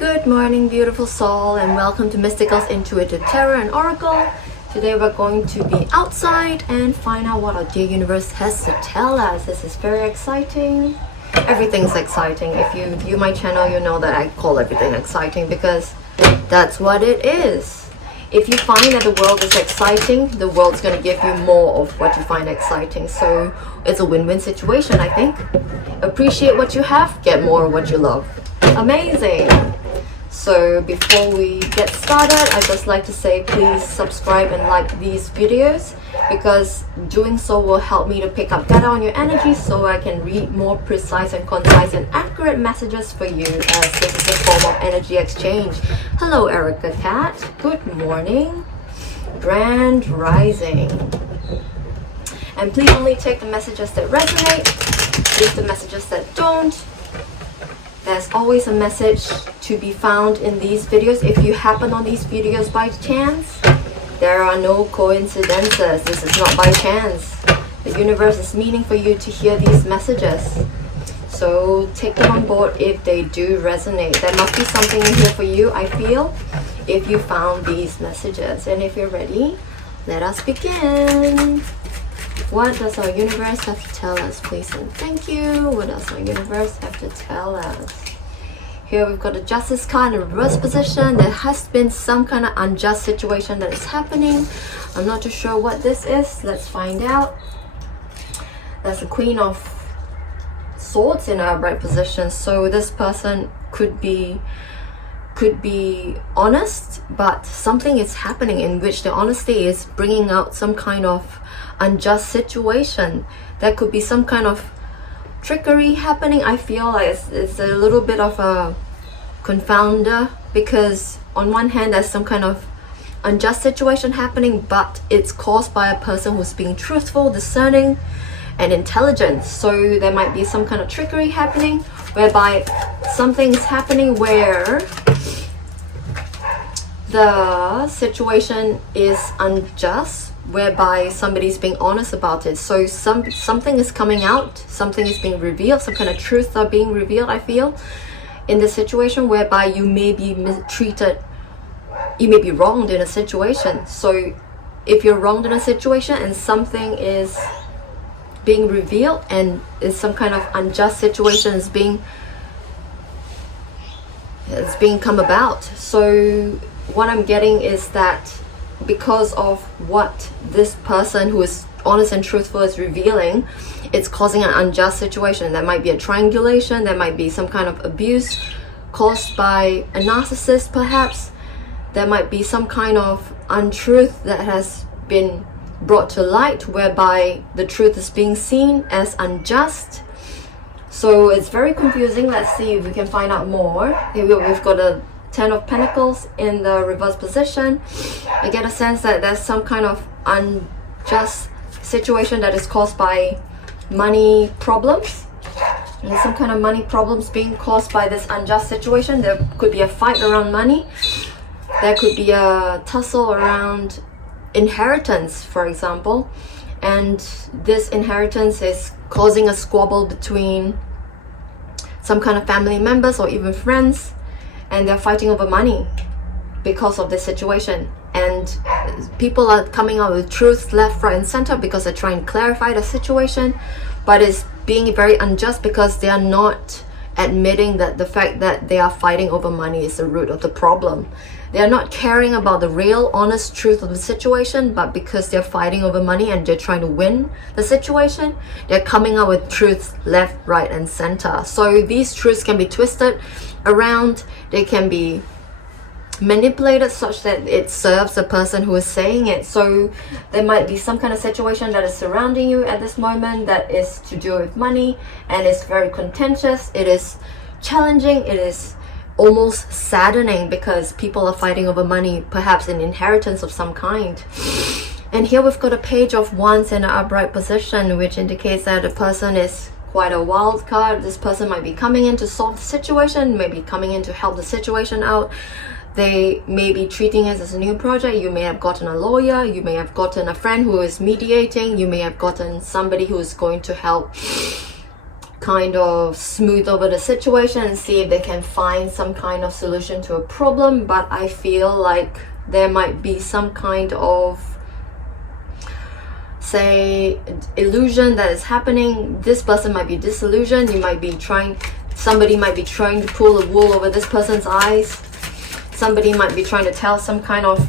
Good morning, beautiful soul, and welcome to Mystigal's Intuitive Tarot and Oracle. Today we're going to be outside and find out what our dear universe has to tell us. This is very exciting. Everything's exciting. If you view my channel, you know that I call everything exciting because that's what it is. If you find that the world is exciting, the world's going to give you more of what you find exciting. So it's a win-win situation, I think. Appreciate what you have, get more of what you love. Amazing. So before we get started, I'd just like to say please subscribe and like these videos, because doing so will help me to pick up better on your energy so I can read more precise and concise and accurate messages for you, as this is a form of energy exchange. Hello Erica Cat, good morning. Grand Rising. And please only take the messages that resonate, leave the messages that don't. There's always a message to be found in these videos. If you happen on these videos by chance, there are no coincidences. This is not by chance. The universe is meaning for you to hear these messages. So take them on board if they do resonate. There must be something in here for you, I feel, if you found these messages. And if you're ready, let us begin. What does our universe have to tell us, please and thank you? What does our universe have to tell us? Here we've got a Justice card in reverse position. There has been some kind of unjust situation that is happening. I'm not too sure what this is. Let's find out. There's the Queen of Swords in our upright position. So this person could be honest, but something is happening in which the honesty is bringing out some kind of unjust situation. There could be some kind of trickery happening. I feel like it's a little bit of a confounder, because on one hand there's some kind of unjust situation happening, but it's caused by a person who's being truthful, discerning and intelligent. So there might be some kind of trickery happening, whereby something's happening where the situation is unjust, whereby somebody's being honest about it. So something is coming out, something is being revealed, some kind of truths are being revealed, I feel, in the situation, whereby you may be mistreated, you may be wronged in a situation. So if you're wronged in a situation and something is being revealed and is some kind of unjust situation is being come about. So what I'm getting is that because of what this person who is honest and truthful is revealing, it's causing an unjust situation. There might be a triangulation, there might be some kind of abuse caused by a narcissist perhaps. There might be some kind of untruth that has been brought to light, whereby the truth is being seen as unjust. So it's very confusing. Let's see if we can find out more. Here we've got a Ten of Pentacles in the reverse position. I get a sense that there's some kind of unjust situation that is caused by money problems. There's some kind of money problems being caused by this unjust situation. There could be a fight around money. There could be a tussle around inheritance, for example. And this inheritance is causing a squabble between some kind of family members or even friends. And they're fighting over money because of this situation. And people are coming out with truths left, right and center because they're trying to clarify the situation. But it's being very unjust because they are not admitting that the fact that they are fighting over money is the root of the problem. They are not caring about the real, honest truth of the situation, but because they're fighting over money and they're trying to win the situation, they're coming out with truths left, right and center. So these truths can be twisted around, they can be manipulated such that it serves the person who is saying it. So there might be some kind of situation that is surrounding you at this moment that is to do with money, and it's very contentious, it is challenging, it is almost saddening because people are fighting over money, perhaps an inheritance of some kind. And here we've got a Page of Wands in an upright position, which indicates that the person is quite a wild card. This person might be coming in to solve the situation, maybe coming in to help the situation out. They may be treating it as a new project. You may have gotten a lawyer, you may have gotten a friend who is mediating, you may have gotten somebody who is going to help kind of smooth over the situation and see if they can find some kind of solution to a problem. But I feel like there might be some kind of, say, illusion that is happening. This person might be disillusioned. Somebody might be trying to pull the wool over this person's eyes. Somebody might be trying to tell some kind of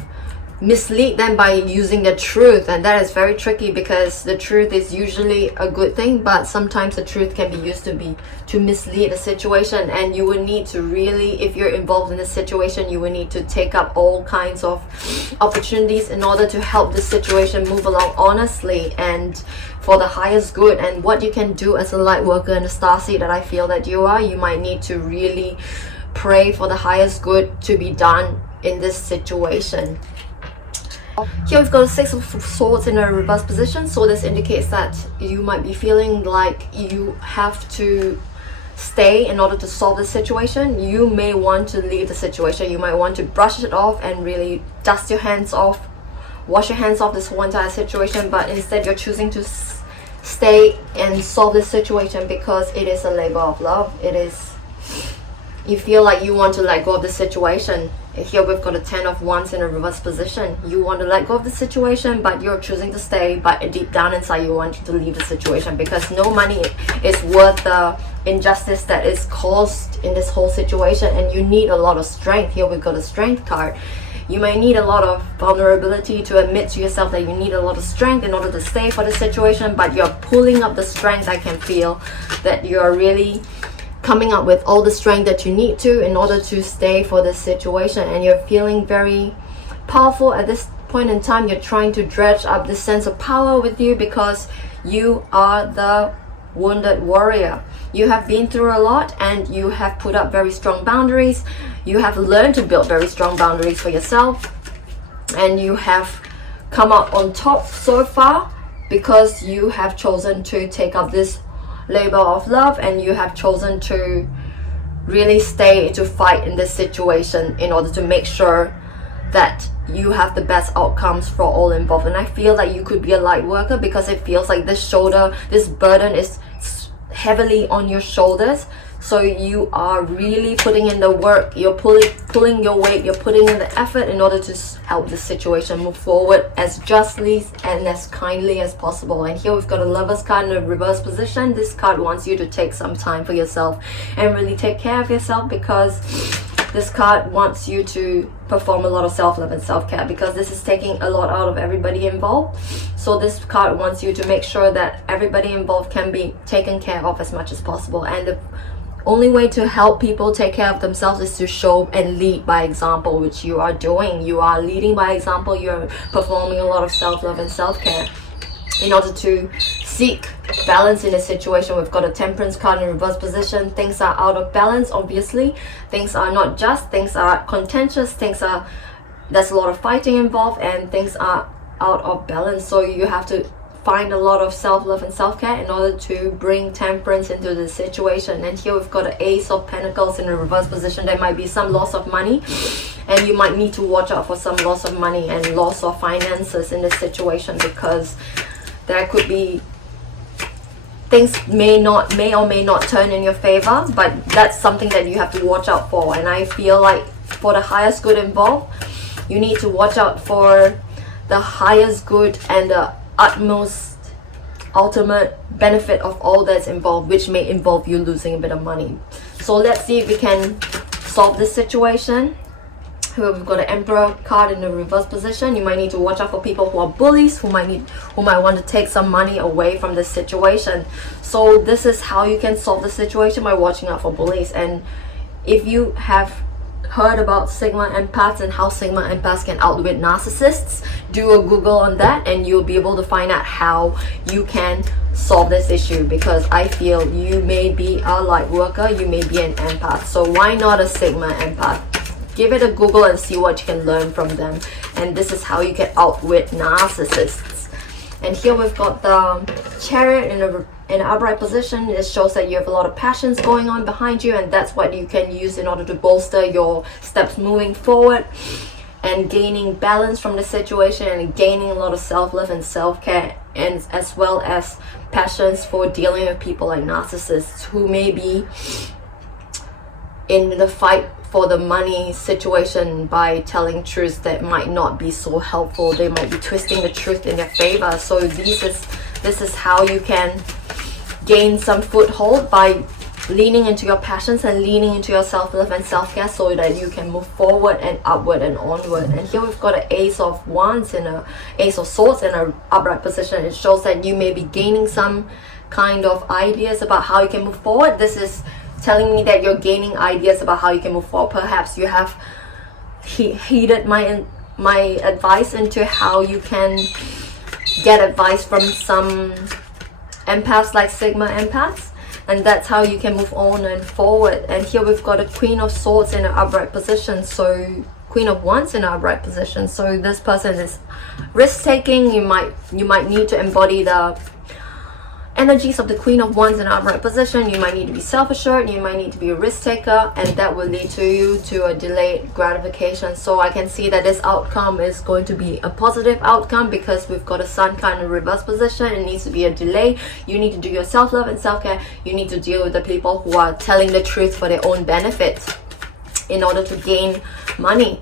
mislead them by using the truth, and that is very tricky because the truth is usually a good thing, but sometimes the truth can be used to mislead a situation. And you would need to really, if you're involved in this situation, you would need to take up all kinds of opportunities in order to help the situation move along honestly and for the highest good. And what you can do as a light worker in the starseed that I feel that you are, you might need to really pray for the highest good to be done in this situation. Here we've got a Six of Swords in a reverse position, so this indicates that you might be feeling like you have to stay in order to solve the situation. You may want to leave the situation, you might want to brush it off and really dust your hands off, wash your hands off this whole entire situation, but instead you're choosing to stay and solve this situation because it is a labor of love. You feel like you want to let go of the situation. Here we've got a 10 of Wands in a reverse position. You want to let go of the situation, but you're choosing to stay, but deep down inside you want to leave the situation because no money is worth the injustice that is caused in this whole situation, and you need a lot of strength. Here we've got a Strength card. You may need a lot of vulnerability to admit to yourself that you need a lot of strength in order to stay for the situation, but you're pulling up the strength. I can feel that you're really coming up with all the strength that you need to in order to stay for this situation, and you're feeling very powerful at this point in time. You're trying to dredge up this sense of power with you because you are the wounded warrior. You have been through a lot and you have put up very strong boundaries. You have learned to build very strong boundaries for yourself, and you have come out on top so far because you have chosen to take up this labor of love, and you have chosen to really stay to fight in this situation in order to make sure that you have the best outcomes for all involved. And I feel that you could be a light worker because it feels like this burden is heavily on your shoulders. So you are really putting in the work, you're pulling your weight, you're putting in the effort in order to help the situation move forward as justly and as kindly as possible. And here we've got a Lover's card in a reverse position. This card wants you to take some time for yourself and really take care of yourself, because this card wants you to perform a lot of self-love and self-care, because this is taking a lot out of everybody involved. So this card wants you to make sure that everybody involved can be taken care of as much as possible. And the only way to help people take care of themselves is to show and lead by example, which you are doing. You are leading by example. You're performing a lot of self-love and self-care in order to seek balance in a situation. We've got a Temperance card in reverse position. Things are out of balance, obviously. Things are not just, things are contentious, there's a lot of fighting involved, and things are out of balance. So you have to find a lot of self-love and self-care in order to bring temperance into the situation. And here we've got an Ace of Pentacles in a reverse position. There might be some loss of money, and you might need to watch out for some loss of money and loss of finances in this situation, because there could be things may or may not turn in your favor, but that's something that you have to watch out for. And I feel like for the highest good involved, you need to watch out for the highest good and the utmost ultimate benefit of all that's involved, which may involve you losing a bit of money. So let's see if we can solve this situation. Here we've got an Emperor card in the reverse position. You might need to watch out for people who are bullies, who might want to take some money away from this situation. So this is how you can solve the situation, by watching out for bullies. And if you have heard about Sigma empaths and how Sigma empaths can outwit narcissists, do a Google on that and you'll be able to find out how you can solve this issue, because I feel you may be a light worker, you may be an empath. So why not a Sigma empath? Give it a Google and see what you can learn from them. And this is how you can outwit narcissists. And here we've got the Chariot in an upright position. It shows that you have a lot of passions going on behind you, and that's what you can use in order to bolster your steps moving forward. and gaining balance from the situation, and gaining a lot of self-love and self-care, and as well as passions for dealing with people like narcissists who may be in the fight for the money situation by telling truths that might not be so helpful. They might be twisting the truth in their favor. So this is how you can gain some foothold, by leaning into your passions and leaning into your self-love and self-care, so that you can move forward and upward and onward. And here we've got an Ace of Wands and an Ace of Swords in an upright position. It shows that you may be gaining some kind of ideas about how you can move forward. This is telling me that you're gaining ideas about how you can move forward. Perhaps you have heeded my advice into how you can get advice from some empaths, like Sigma empaths, and that's how you can move on and forward. And here we've got a Queen of Swords in an upright position, so Queen of Wands in an upright position. So this person is risk-taking. You might need to embody the energies of the Queen of Wands in an upright position. You might need to be self-assured, you might need to be a risk taker, and that will lead to you to a delayed gratification. So I can see that this outcome is going to be a positive outcome, because we've got a Sun card in a reverse position. It needs to be a delay. You need to do your self-love and self-care. You need to deal with the people who are telling the truth for their own benefit in order to gain money.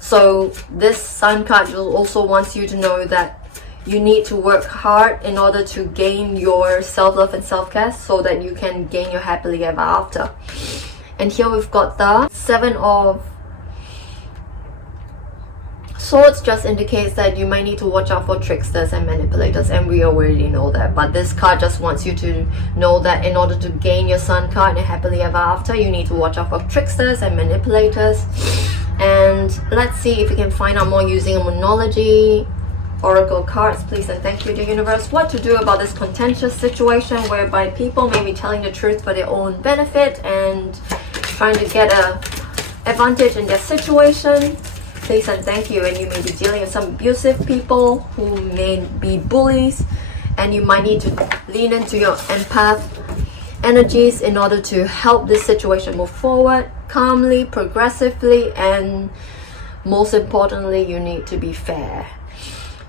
So this Sun card also wants you to know that you need to work hard in order to gain your self-love and self-care, so that you can gain your happily ever after. And here we've got the Seven of Swords. Just indicates that you might need to watch out for tricksters and manipulators, and we already know that. But this card just wants you to know that in order to gain your Sun card and happily ever after, you need to watch out for tricksters and manipulators. And let's see if we can find out more using a Monology Oracle cards, please and thank you, the universe. What to do about this contentious situation whereby people may be telling the truth for their own benefit and trying to get a advantage in their situation. Please and thank you. And you may be dealing with some abusive people who may be bullies, and you might need to lean into your empath energies in order to help this situation move forward calmly, progressively, and most importantly, you need to be fair.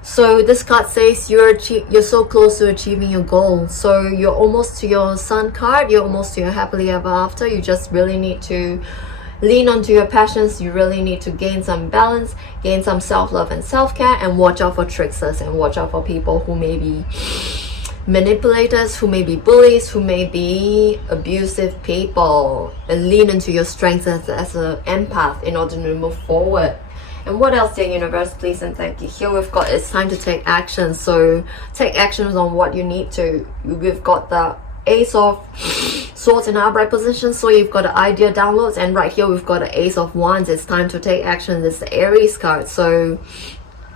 So this card says you're so close to achieving your goal. So you're almost to your Sun card, you're almost to your happily ever after. You just really need to lean onto your passions. You really need to gain some balance, gain some self-love and self-care, and watch out for tricksters, and watch out for people who may be manipulators, who may be bullies, who may be abusive people. And lean into your strengths as an empath in order to move forward. And what else, dear universe, please and thank you. Here we've got it's time to take action. So take actions on what you need to. We've got the Ace of Swords in an upright position, so you've got the idea downloads, and right here we've got the Ace of Wands. It's time to take action. It's the Aries card, so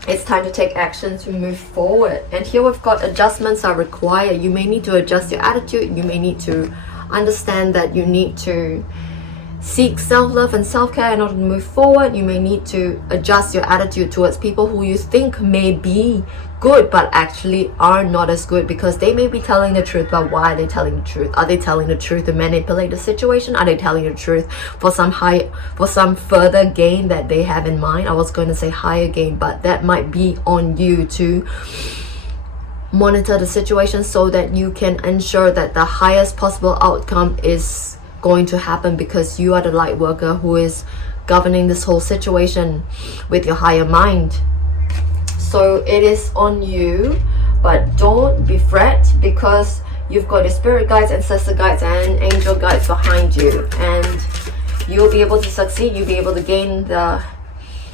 it's time to take action to move forward. And here we've got adjustments are required. You may need to adjust your attitude. You may need to understand that you need to seek self-love and self-care in order to move forward. You may need to adjust your attitude towards people who you think may be good but actually are not as good, because they may be telling the truth. But why are they telling the truth? Are they telling the truth to manipulate the situation? Are they telling the truth for some further gain that they have in mind? I was going to say higher gain, but that might be on you to monitor the situation so that you can ensure that the highest possible outcome is going to happen, because you are the light worker who is governing this whole situation with your higher mind. So it is on you, but don't be fret, because you've got your spirit guides, ancestor guides, and angel guides behind you, and you'll be able to succeed. You'll be able to gain the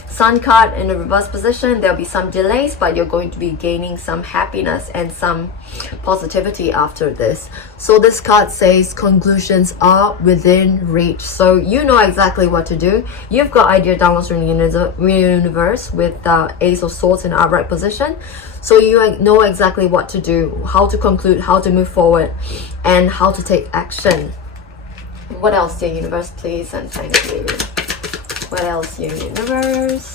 Sun card in the reverse position. There'll be some delays, but you're going to be gaining some happiness and some positivity after this. So this card says conclusions are within reach. So you know exactly what to do. You've got idea downloads from the universe with the Ace of Swords in upright position. So you know exactly what to do, how to conclude, how to move forward, and how to take action. What else, dear universe, please and thank you. What else, dear universe?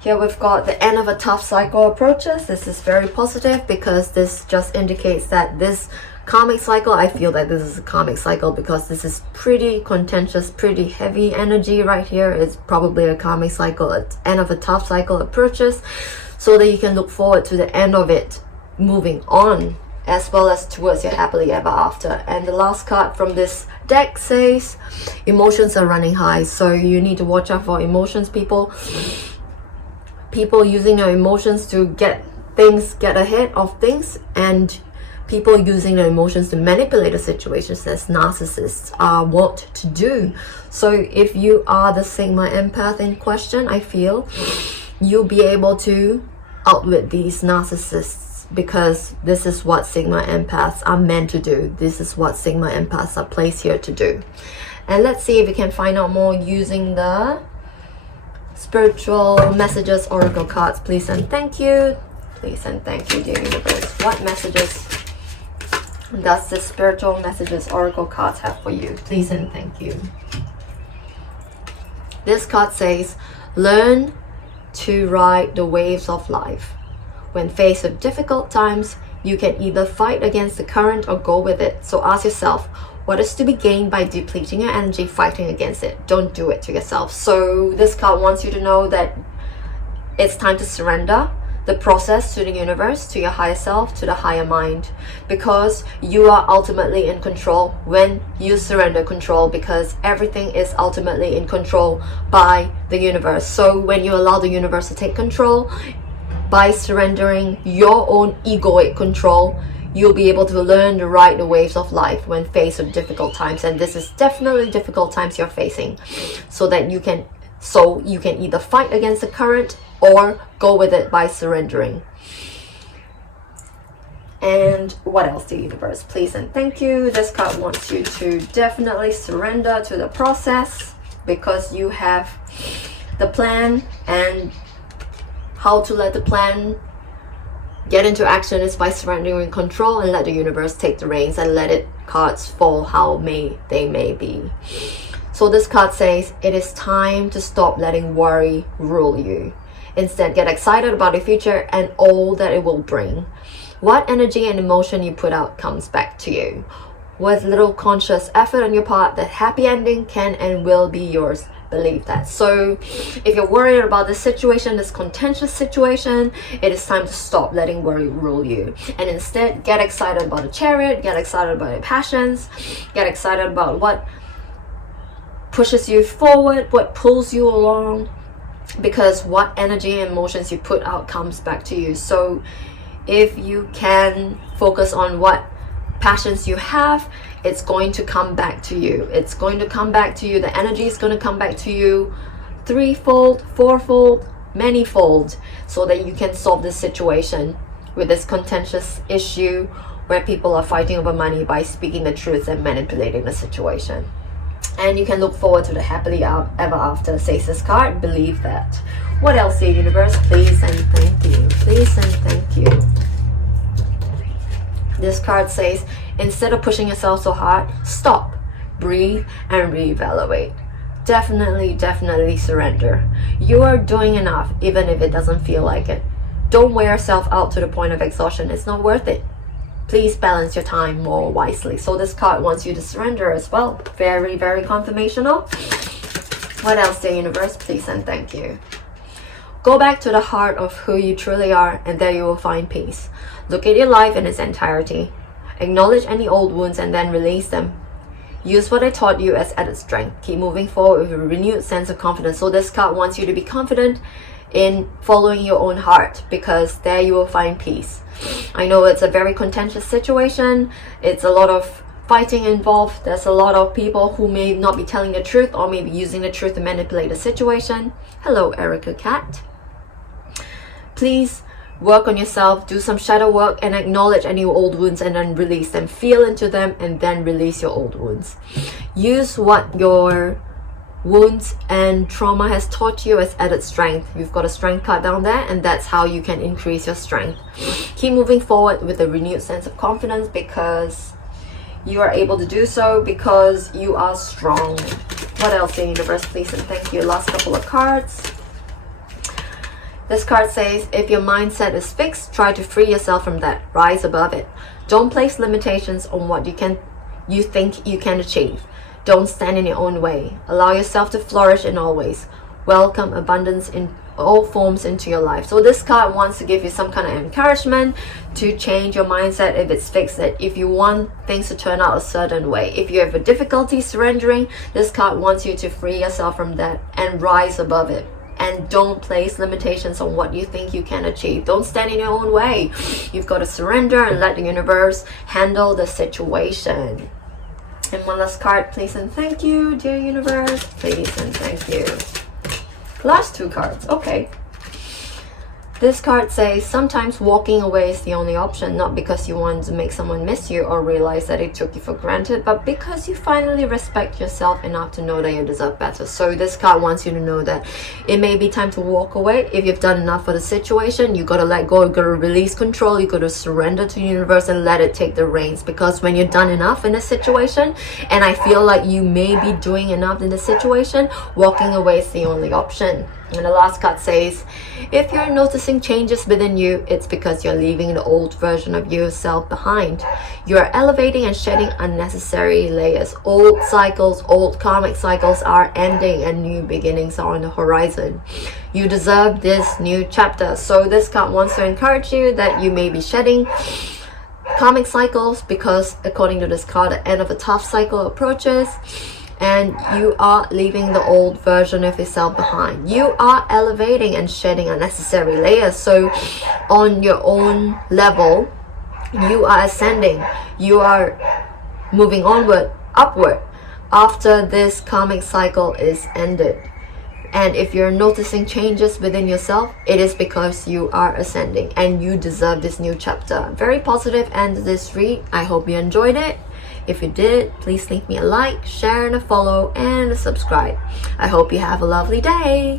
Here we've got the end of a tough cycle approaches. This is very positive, because this just indicates that this Karmic cycle, I feel that this is a karmic cycle because this is pretty contentious, pretty heavy energy right here. It's probably a karmic cycle, at end of a tough cycle approaches, so that you can look forward to the end of it, moving on, as well as towards your happily ever after. And the last card from this deck says emotions are running high, so you need to watch out for emotions, people using their emotions to get ahead of things, and people using their emotions to manipulate the situations, as narcissists are wont to do. So if you are the Sigma empath in question, I feel you'll be able to outwit these narcissists, because this is what Sigma empaths are meant to do. This is what Sigma empaths are placed here to do. And let's see if we can find out more using the spiritual messages oracle cards. Please and thank you. Please and thank you, dear universe. What messages does the spiritual messages oracle cards have for you? Please and thank you. This card says, learn to ride the waves of life. When faced with difficult times, you can either fight against the current or go with it. So ask yourself, what is to be gained by depleting your energy fighting against it? Don't do it to yourself. So this card wants you to know that it's time to surrender the process to the universe, to your higher self, to the higher mind, because you are ultimately in control when you surrender control, because everything is ultimately in control by the universe. So when you allow the universe to take control, by surrendering your own egoic control, you'll be able to learn to ride the waves of life when faced with difficult times. And this is definitely difficult times you're facing, so that you can either fight against the current or go with it by surrendering. And what else, the universe? Please and thank you. This card wants you to definitely surrender to the process, because you have the plan, and how to let the plan get into action is by surrendering control and let the universe take the reins and let it cards fall how they may be. So this card says it is time to stop letting worry rule you. Instead, get excited about the future and all that it will bring. What energy and emotion you put out comes back to you. With little conscious effort on your part, the happy ending can and will be yours. Believe that. So if you're worried about this situation, this contentious situation, it is time to stop letting worry rule you, and instead get excited about the chariot, get excited about your passions, get excited about what pushes you forward, what pulls you along, because what energy and emotions you put out comes back to you. So if you can focus on what passions you have, it's going to come back to you. It's going to come back to you. The energy is going to come back to you threefold, fourfold, manyfold, so that you can solve this situation with this contentious issue where people are fighting over money by speaking the truth and manipulating the situation. And you can look forward to the happily ever after, says this card. Believe that. What else, dear universe? Please and thank you. Please and thank you. This card says, instead of pushing yourself so hard, stop, breathe, and reevaluate. Definitely surrender. You are doing enough, even if it doesn't feel like it. Don't wear yourself out to the point of exhaustion. It's not worth it. Please balance your time more wisely. So this card wants you to surrender as well. Very confirmational. What else, dear universe? Please and thank you. Go back to the heart of who you truly are, and there you will find peace. Look at your life in its entirety. Acknowledge any old wounds and then release them. Use what I taught you as added strength. Keep moving forward with a renewed sense of confidence. So this card wants you to be confident in following your own heart, because there you will find peace. I know it's a very contentious situation. It's a lot of fighting involved. There's a lot of people who may not be telling the truth, or maybe using the truth to manipulate the situation. Hello, Erica Cat. Please work on yourself, do some shadow work, and acknowledge any old wounds and then release them. Feel into them and then release your old wounds. Use what your wounds and trauma has taught you as added strength. You've got a strength card down there, and that's how you can increase your strength. Keep moving forward with a renewed sense of confidence, because you are able to do so because you are strong. What else, the universe? Please and thank you. Last couple of cards. This card says, if your mindset is fixed, try to free yourself from that. Rise above it. Don't place limitations on what you think you can achieve. Don't stand in your own way. Allow yourself to flourish in all ways. Welcome abundance in all forms into your life. So this card wants to give you some kind of encouragement to change your mindset if it's fixed. That if you want things to turn out a certain way, if you have a difficulty surrendering, this card wants you to free yourself from that and rise above it. And don't place limitations on what you think you can achieve. Don't stand in your own way. You've got to surrender and let the universe handle the situation. And one last card, please and thank you, dear universe. Please and thank you. Last two cards, okay. This card says, sometimes walking away is the only option, not because you want to make someone miss you or realize that they took you for granted, but because you finally respect yourself enough to know that you deserve better. So this card wants you to know that it may be time to walk away. If you've done enough for the situation, you got to let go, you got to release control, you got to surrender to the universe and let it take the reins. Because when you're done enough in a situation, and I feel like you may be doing enough in the situation, walking away is the only option. And the last card says, if you're noticing changes within you, it's because you're leaving the old version of yourself behind. You are elevating and shedding unnecessary layers. Old cycles, old karmic cycles are ending and new beginnings are on the horizon. You deserve this new chapter. So this card wants to encourage you that you may be shedding karmic cycles because according to this card, the end of a tough cycle approaches. And you are leaving the old version of yourself behind. You are elevating and shedding unnecessary layers. So on your own level, you are ascending. You are moving onward, upward, after this karmic cycle is ended. And if you're noticing changes within yourself, it is because you are ascending and you deserve this new chapter. Very positive end to this read. I hope you enjoyed it. If you did, please leave me a like, share and a follow and a subscribe. I hope you have a lovely day.